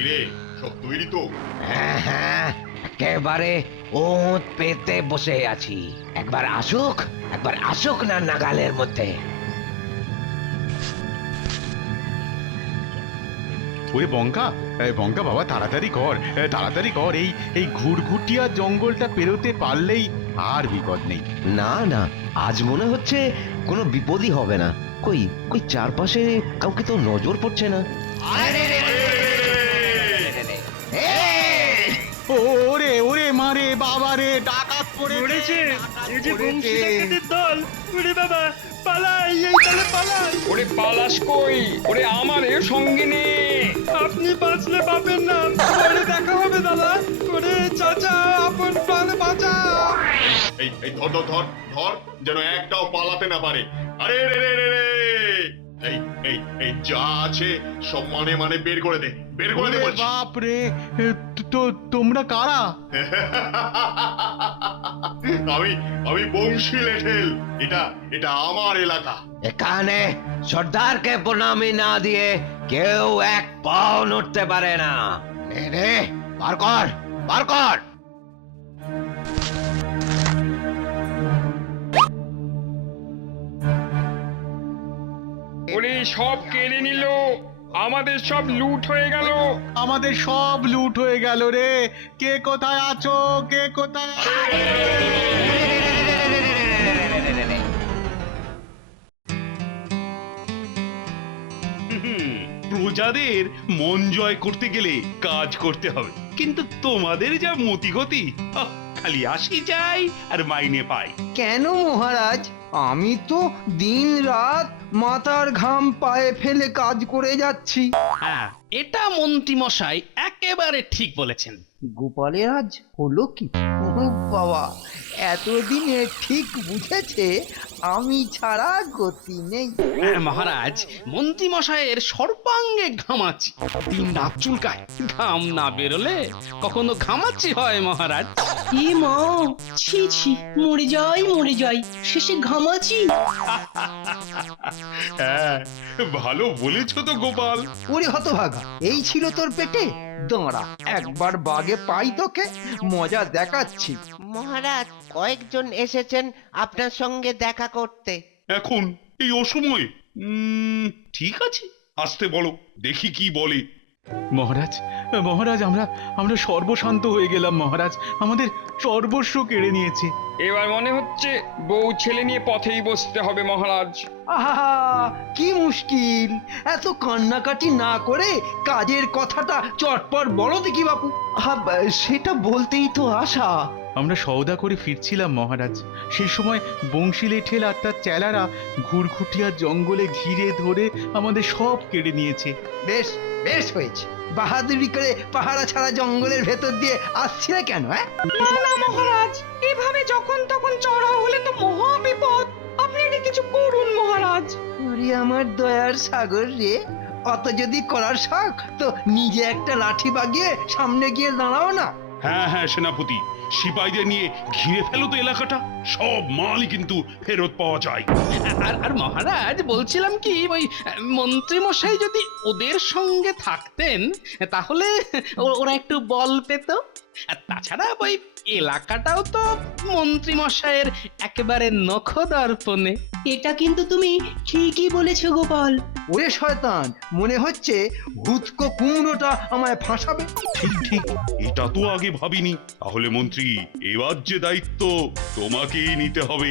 কিরে, সব তৈরি তো? হ্যাঁ হ্যাঁ, একেবারে ওঁত পেতে বসে আছি। একবার আসুক না নাগালের মধ্যে। ওরে বঙ্কা, বঙ্কা বাবা তাড়াতাড়ি কর, তাড়াতাড়ি কর। এই ঘুরঘুটিয়া জঙ্গলটা পেরোতে পারলেই আর বিপদ নেই। না না, আজ মনে হচ্ছে কোনো বিপদই হবে না। কই কই চারপাশে কাউকে তো নজর পড়ছে না। ওরে ওরে মারে বাবা রে, ডাকাত পড়েছে। এই যে বংশী ডাকাতের দল, ওরে বাবা পালাই, এই দলে পালাই। ওরে পালাস কই? ওরে আমার এর সঙ্গে নে। আপনি বাঁচলে পাবেন না, পরে দেখা হবে দাদা। ওরে চাচা, আপন প্রাণে বাঁচা। এই ধর ধর ধর ধর, যেন একটাও পালাতে না পারে। আরে রে রে রে রে, এই এই এই যা আছে সব মানে মানে বের করে দে, বের করে দে ওরে বলছি। বাপ রে, তো তোমরা কারা? আমি বংশী লেঠেল। এটা এটা আমার এলাকা। এখানে সর্দারকে প্রণামী না দিয়ে কেউ এক পাও নড়তে পারে না। নে নে, বার কর, বার কর। ওরে সব কেড়ে নিল, আমাদের সব লুট হয়ে গেল। আমাদের সব লুট হয়ে গেল রে। কে কোথায় আছো? কে কোথায়? প্রজাদের মন জয় করতে গেলে কাজ করতে হবে, কিন্তু তোমাদের যা মতিগতি, খালি আসি যাই আর মাইনে পাই। কেন মহারাজ, আমি তো দিন রাত মাথার ঘাম পায়ে ফেলে কাজ করে যাচ্ছি। হ্যাঁ, এটা মন্ত্রী মশাই একেবারে ঠিক বলেছেন। গোপালের আজ হলো কি? ও বাবা, এতদিনে ঠিক বুঝেছে আমি ছাড়া গতি নেই। মহারাজ, মন্ত্রী মশাইয়ের সর্বাঙ্গে ঘামাচি, দিন রাত চুলকায়। ঘাম না বেরোলে কখনো ঘামাচি হয় মহারাজ? এ মা, ছি ছি, মরে যাই, শেষে ঘামাচি। হ্যাঁ, ভালো বলেছ তো গোপাল। ওরে হতভাগা, এই ছিল তোর পেটে? দাঁড়া, একবার বাগে পাই তোকে, মজা দেখাচ্ছি। মহারাজ, কয়েকজন এসেছেন আপনার সঙ্গে দেখা করতে। এখন এই অসময়ে? ঠিক আছে, আসতে বলো, দেখি কি বলে। মহারাজ, মহারাজ, আমরা সর্বশান্ত হয়ে গেলাম মহারাজ। আমাদের সর্বস্ব কেড়ে নিয়েছে। এবার মনে হচ্ছে বউ ছেলে নিয়ে পথেই বসতে হবে মহারাজ। আহা, কি মুশকিল! এত কান্নাকাটি না করে কাজের কথাটা চটপট বলো দেখি বাপু। সেটা বলতেই তো আশা। আমরা সওদা করে ফিরছিলাম মহারাজ, সেই সময় বংশী লেঠেল আর তার চেলারা ঘুরঘুটিয়া জঙ্গলে ঘিরে ধরে আমাদের সব কেড়ে নিয়েছে। বেশ বেশ হয়েছে, বাহাদুরি করে পাহারা ছাড়া জঙ্গলের ভেতর দিয়ে আসছিলে কেন? না মহারাজ, এভাবে যখন তখন চড়াও হলে তো মহা বিপদ। আপনি এটা কিছু করুন মহারাজ। ওরে আমার দয়ার সাগর রে, অত যদি করার শখ তো নিজে একটা লাঠি বাগিয়ে সামনে গিয়ে দাঁড়াও না। হ্যাঁ হ্যাঁ সেনাপতি, সিপাহীদের নিয়ে ঘিরে ফেলো তো এলাকাটা, সব মালই কিন্তু ফেরত পাওয়া যায়। আর মহারাজ, বলছিলাম কি, ওই মন্ত্রী মশাই যদি ওদের সঙ্গে থাকতেন তাহলে ওরা একটু বল পেত। আর তাছাড়া ওই এলাকাটাও তো মন্ত্রী মশাইয়ের একেবারে নখদর্পণে। এটা কিন্তু তুমি ঠিকই বলেছো গোপাল। ওরে শয়তান, মনে হচ্ছে ভূতকো কুমড়োটা আমায় ফাঁসাবে। ঠিক ঠিক, এটা তো আগে ভাবিনি। তাহলে মন্ত্রী, এবার যে দায়িত্ব তোমাকেই নিতে হবে।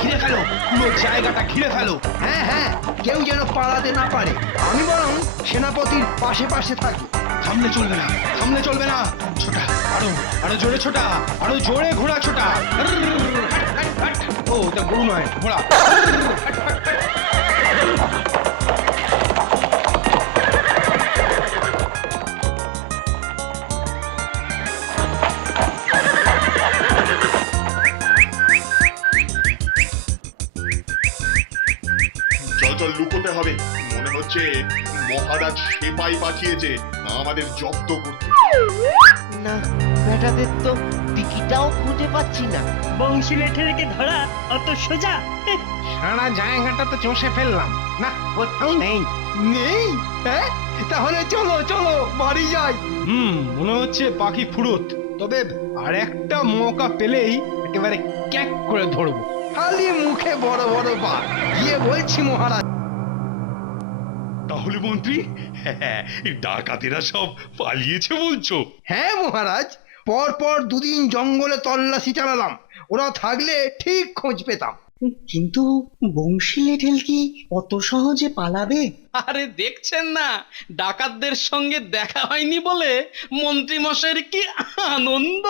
ঘিরে ফেলো, পুরো জায়গাটা ঘিরে ফেলো। হ্যাঁ হ্যাঁ, কেউ যেন পালাতে না পারে। আমি বরং সেনাপতির পাশে পাশে থাকি। থামলে চলবে না। ছোটা, আরো জোরে ছোটা, আরো জোরে ঘোড়া ছোটা। ও, এটা গরু নয়, ঘোড়া। চল চল, লুকোতে হবে। মনে হচ্ছে হচ্ছে মহারাজ সেপাই পাঠিয়েছে আমাদের জব্দ করতে। না, বেটাদের তো টিকিটাও খুঁজে পাচ্ছি না। বংশী লেঠেলকে ধরা অত সোজা? সারা জায়গাটা তো চষে ফেললাম, না কোথাও নেই। নেই? হ্যাঁ, তাহলে চলো চলো বাড়ি যাই। মনে হচ্ছে পাখি ফুরুত। তবে আর একটা মৌকা পেলেই একেবারে ক্যাক করে ধরবো। খালি মুখে বড় বড় বাত, গিয়ে বলছি মহারাজ। তাহলে মন্ত্রী, ডাকাতেরা সব পালিয়েছে বলছো? হ্যাঁ মহারাজ, পর পর দুদিন জঙ্গলে তল্লাশি চালালাম, ওরা থাকলে ঠিক খোঁজ পেতাম। কিন্তু বংশী লেঠেল কি অত সহজে পালাবে? আরে দেখছেন না, ডাকাতদের সঙ্গে দেখা হয়নি বলে মন্ত্রী মশাইয়ের কি আনন্দ।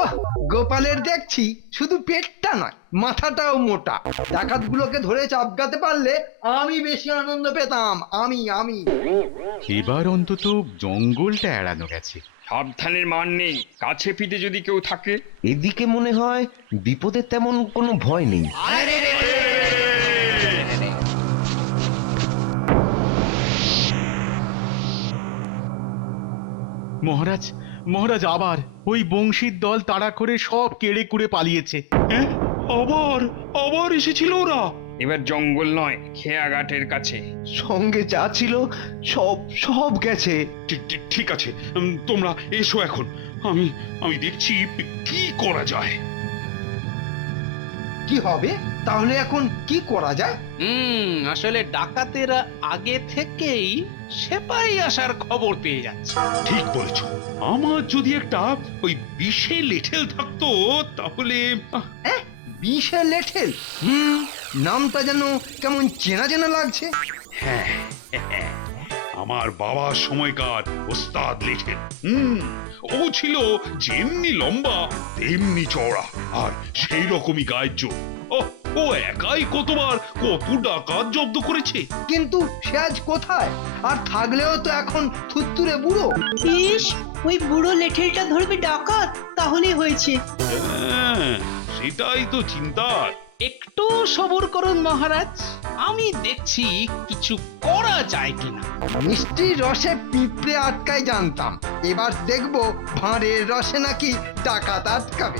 ওহ, গোপালের দেখছি শুধু পেটটা নয়, মাথাটাও মোটা। ডাকাতগুলোকে ধরে চাপকাতে পারলে আমি বেশি আনন্দ পেতাম। আমি এবার অন্তত জঙ্গলটা এড়ানো গেছে। সাবধানের মান নেই, কাছে পিঠে যদি কেউ থাকে। এদিকে মনে হয় বিপদের তেমন কোনো ভয় নেই। মহারাজ, মহারাজ, আবার ওই বংশীর দল তাড়া করে সব কেড়ে কুড়ে পালিয়েছে। হ্যাঁ, আবার আবার এসেছিল ওরা? এবার জঙ্গল নয়, খেয়াঘাটের কাছে। সঙ্গে যা ছিল সব সব গেছে। ঠিক আছে, তোমরা এসো এখন। আমি আমি দেখছি কি করা যায়। কি হবে তাহলে? এখন কি করা যায়? আসলে ডাকাতেরা আগে থেকেই সেপাই আসার খবর পেয়ে যাচ্ছে। ঠিক বলেছো। আমার যদি একটা ওই বিষে লেঠেল থাকতো তাহলে বিষে লেঠেল? নামটা যেন কেমন চেনা চেনা লাগছে। হ্যাঁ, আমার বাবার সময়কার ওস্তাদ লেঠেল। ও ছিল যেমনি লম্বা তেমনি চওড়া, আর সেই রকমই গায়ের জোর। ও একাই কতবার কত ডাকাত জব্দ করেছে। কিন্তু সে আজ কোথায়? আর থাকলেও তো এখন থুত্তুরে বুড়ো। ইস, ওই বুড়ো লেঠেলটা ধরবে ডাকাত, তাহলেই হয়েছে। হ্যাঁ, সেটাই তো চিন্তার। একটু সবুর করুন মহারাজ, আমি দেখছি কিছু করা যায় কিনা। মিষ্টির রসে পিঁপড়ে আটকায় জানতাম, এবার দেখবো ভাঁড়ের রসে নাকি ডাকাত আটকাবে।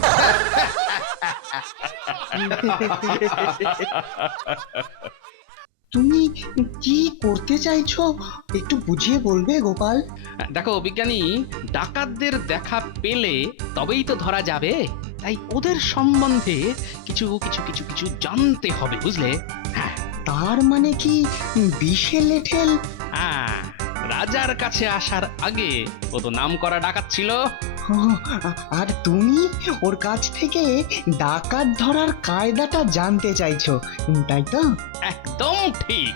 তুমি কি করতে চাইছো একটু বুঝিয়ে বলবে গোপাল? দেখো বিজ্ঞানী, ডাকাতদের দেখা পেলে তবেই তো ধরা যাবে, তাই ওদের সম্বন্ধে কিছু কিছু কিছু কিছু জানতে হবে, বুঝলে? হ্যাঁ, তার মানে কি বিষে লেঠেল? হ্যাঁ, রাজার কাছে আসার আগে ও তো নাম করা ডাকাত ছিল। ও, আর তুমি ওর কাছ থেকে ডাকাত ধরার কায়দাটা জানতে চাইছো, তাই তো? একদম ঠিক।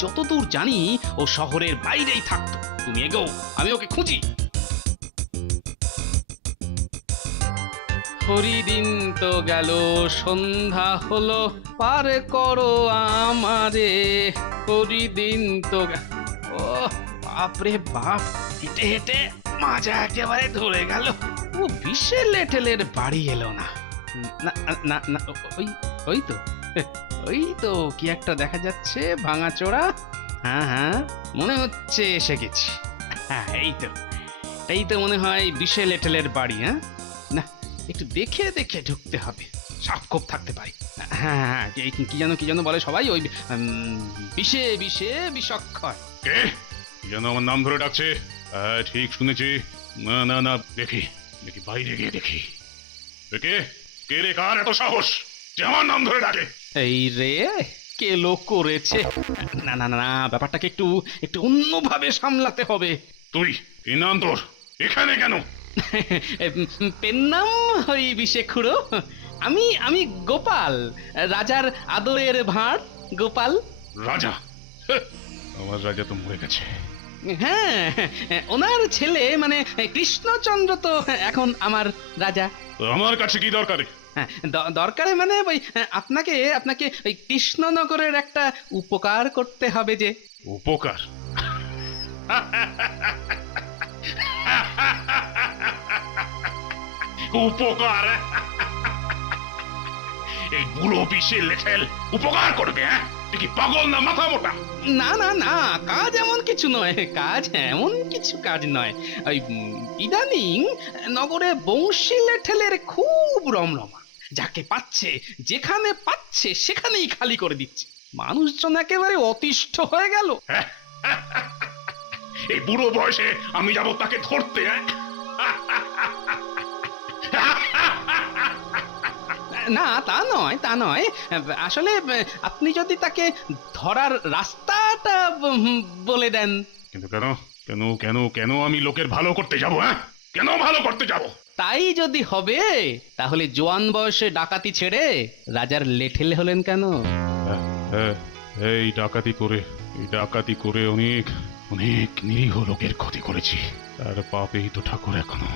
যতদূর জানি ও শহরের বাইরেই থাকতো। তুমি এগো, আমি ওকে খুঁজি। হরিদিন তো গেল, সন্ধ্যা হলো, পার করো আমারে। হরিদিন তো ও বাপরে বাপ, হেঁটে হেঁটে মাজা একেবারে ধরে গেল। ও বিষে লেঠেলের বাড়ি এলো না। না না না, ওই তো ওই তো কি একটা দেখা যাচ্ছে ভাঙাচোরা। হ্যাঁ হ্যাঁ, মনে হচ্ছে এসে গেছি। হ্যাঁ, এই তো মনে হয় বিষে লেটেলের বাড়ি। হ্যাঁ, না একটু দেখে দেখে ঢুকতে হবে, সাবধান থাকতে পারি। হ্যাঁ হ্যাঁ, কি যেন বলে সবাই, ওই বিষে বিষে বিষক্ষয়। কে যেন আমার নাম ধরে ডাকছে? ঠিক শুনেছি। না না না, দেখি দেখি বাইরে গিয়ে দেখি। কে রে, কার এত সাহস যে আমার নাম ধরে ডাকে? এই রে, কে লোক করেছে। না না না, ব্যাপারটাকে একটু একটু অন্যভাবে সামলাতে হবে। তুই কি নাম তোর? এখানে কেন? পেন নাম ওই বিষে খুঁড়ো। আমি গোপাল, রাজার আদরের ভাঁড় গোপাল। রাজা? আমার রাজা তো মরে গেছে। হ্যাঁ, ওনার ছেলে মানে কৃষ্ণচন্দ্র তো এখন আমার রাজা। আমার কাছে কি দরকারে? দরকারে মানে ওই আপনাকে আপনাকে ওই কৃষ্ণনগরের একটা উপকার করতে হবে। যে উপকার? উপকার? এই বুড়ো বিষে লেঠেল উপকার করবে? তুই কি পাগল না মাথা মোটা? না না না, কাজ এমন কিছু নয়, কাজ এমন কিছু কাজ নয়। ওই ইদানিং নগরে বংশী লেঠেলের খুব রমরমা। যাকে পাচ্ছে যেখানে পাচ্ছে সেখানেই খালি করে দিচ্ছে। মানুষজন একেবারে অতিষ্ঠ হয়ে গেল। এই বুড়ো বয়সে আমি যাব তাকে ধরতে? না তা নয়, তা নয়। আসলে আপনি যদি তাকে ধরার রাস্তাটা বলে দেন। কিন্তু কেন কেন কেন কেন আমি লোকের ভালো করতে যাব? হ্যাঁ, কেন ভালো করতে যাব? তাই যদি হবে তাহলে জোয়ান বয়সে ডাকাতি ছেড়ে রাজার লেঠেল হলেন কেন? এই ডাকাতি করে অনেক অনেক নিরীহ লোকের ক্ষতি করেছি। তার পাপেই তো ঠাকুর এখনো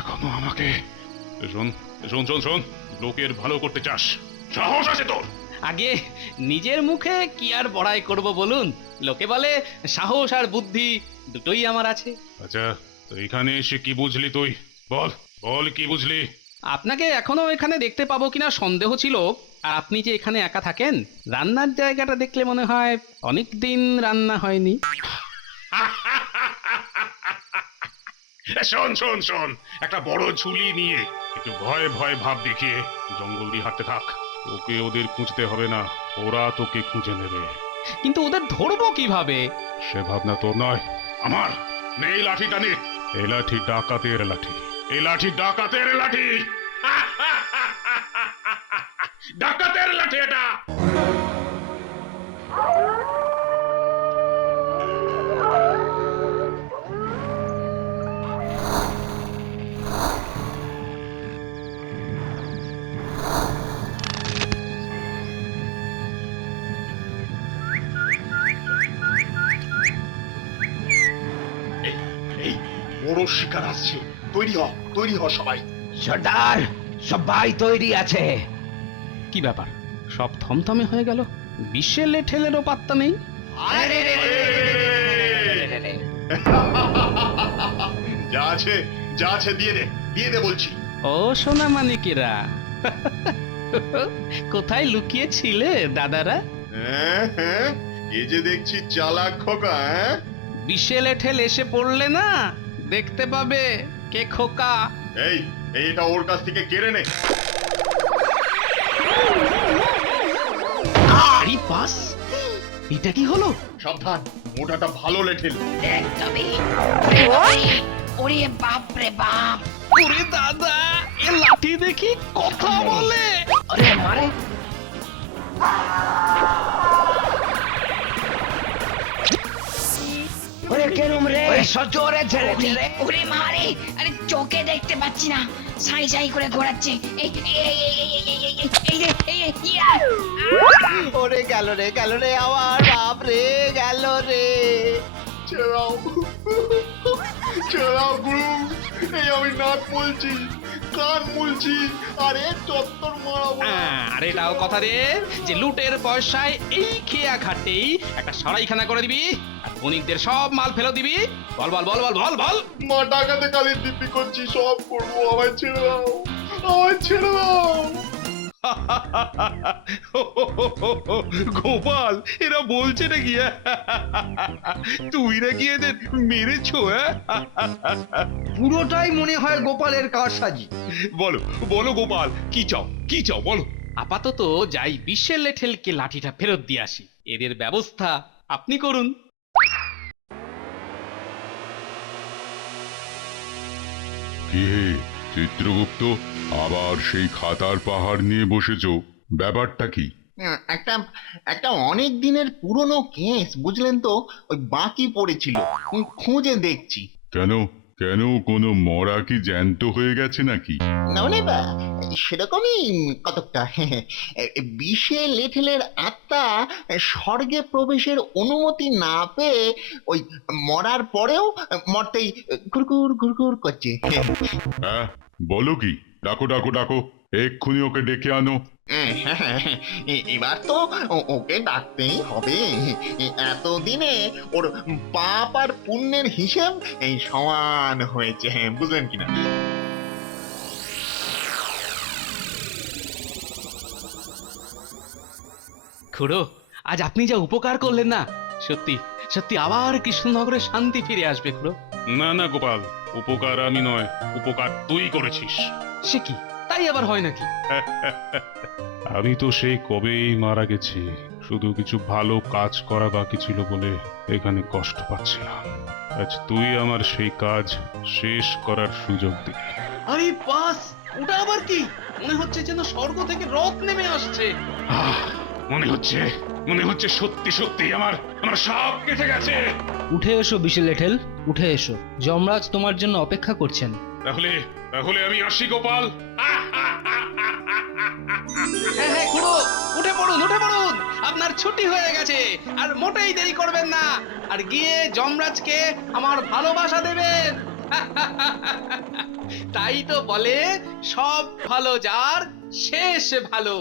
এখনো আমাকে। শোন শোন শোন শোন, লোকের ভালো করতে চাস, সাহস আছে তোর? আগে নিজের মুখে কি আর বড়াই করব বলুন? লোকে বলে সাহস আর বুদ্ধি দুটোই আমার আছে। আচ্ছা, তো এখানে এসে কি বুঝলি তুই? বল বল, কি বুঝলি? আপনাকে এখনো এখানে দেখতে পাবো কিনা সন্দেহ ছিল। আর আপনি যে এখানে একা থাকেন, রান্নার জায়গাটা দেখলে মনে হয় অনেক দিন রান্না হয়নি। শোন শোন শোন, একটা বড় ঝুলি নিয়ে একটু ভয় ভয় ভাব দেখিয়ে জঙ্গল দিয়ে হাঁটতে থাক। তোকে ওদের খুঁজতে হবে না, ওরা তোকে খুঁজে নেবে। কিন্তু ওদের ধরবো কিভাবে? সে ভাবনা তোর নয়, আমার। নেই লাঠিটা নে। এই লাঠি ডাকাতের লাঠি, এই লাঠি ডাকাতের লাঠি। ডাকাতের লাঠি এটা। এই বড় শিকার আসছে, তৈরি হ সবাই। সর্দার, সবাই তৈরি আছে। কি ব্যাপার, সব থমথমে হয়ে গেল? বিশ্বের লেঠেলেরও পাত্তা নেই। যা আছে দিয়ে দে বলছি। ও সোনা মানিকেরা, কোথায় লুকিয়েছিলে দাদারা? হ্যাঁ, এই যে দেখছি চালাক খোকা। বিশ্বে লেঠেল এসে পড়লে না, দেখতে পাবে কে খোকা। এটা ওর কাছ থেকে কেড়ে নে। আরে বাস, এটা কি হলো? সাবধান, মোটাটা ভালো লেঠেল। একদমই। ওরে বাপ রে বাপ! ওরে দাদা, এ লাঠি দেখি কথা বলে। আরে মারে! ওরে কেরম রে, সজোরে ছেড়ে ছেড়ে। ওরে মারে! আরে চোখে দেখতে পাচ্ছি না, সাই সাই করে ঘোরাচ্ছে। ওরে গেল রে আমার বাপ রে, গেল রে। ছেড়াও গুরু, আমি নাক বলছি, কান মুলছি, আরে চত্বর মারাবো। আরে এটাও কথা রে, যে লুটের পয়সায় এই খেয়া খাটেই একটা সরাইখানা করে দিবি আর বণিকদের সব মাল ফেলে দিবি। বল বল বল বল বল বল। মা ডাকাতে কালি দিব্যি করছি, সব করবো। আমায় ছেড়ে দাও, আমায় ছেড়ে দাও। গোপাল, এরা বলছে নাকি তুই নাকি এদের মেরেছো? পুরোটাই মনে হয় গোপালের কারসাজি। বলো বলো গোপাল, কি চাও বলো। আপাতত যাই বিশ্বের লেঠেলকে লাঠিটা ফেরত দিয়ে আসি, এদের ব্যবস্থা আপনি করুন। কি হে চিত্রগুপ্ত, আবার সেই খাতার পাহাড় নিয়ে বসেছো, ব্যাপারটা কি? একটা অনেক দিনের পুরনো কেস, বুঝলেন তো, ওই বাকি পড়েছিল, খুঁজে দেখছি। কেন কেন কোনো মরা কি জ্যান্ত হয়ে গেছে নাকি? মানে সেরকমই কতকটা। বিষে লেঠেলের আত্মা স্বর্গে প্রবেশের অনুমতি না পেয়ে ওই মরার পরেও মরতেই ঘুরঘুর ঘুরঘুর করছে। হ্যাঁ, বলো কি? ডাকো ডাকো ডাকো, এক্ষুনি ওকে ডেকে আনো। এবার তো ওকে ডাকতেই হবে। এতদিনে ওর পাপ আর পুণ্যের হিসেব এই সমান হয়েছে, বুঝলেন কিনা? খুড়ো, আজ আপনি যা উপকার করলেন না, সত্যি সত্যি আবার কৃষ্ণনগরে শান্তি ফিরে আসবে খুড়ো। না না গোপাল, উপকার আমি নয়, উপকার তুই করেছিস। সে কি, তাই আবার হয় নাকি? আমি তো সেই কবেই মারা গেছি, শুধু কিছু ভালো কাজ করা বাকি ছিল বলে এখানে কষ্ট পাচ্ছিলাম। আজ তুই আমার সেই কাজ শেষ করার সুযোগ দিবি। আরে বাস, ওটা আবার কি? মনে হচ্ছে যেন স্বর্গ থেকে রথ নেমে আসছে। মনে হচ্ছে সত্যি সত্যি আমার সাপ কেটে গেছে। উঠে এসো বিশে লেঠেল, উঠে এসো, যমরাজ তোমার জন্য অপেক্ষা করছেন। তাহলে তাহলে আমি আসি গোপাল। হ্যাঁ হ্যাঁ খুড়ো, উঠে পড়ুন উঠে পড়ুন, আপনার ছুটি হয়ে গেছে, আর মোটেই দেরি করবেন না, আর গিয়ে যমরাজকে আমার ভালোবাসা দেবেন। তাই তো বলে সব ভালো যার শেষ ভালো।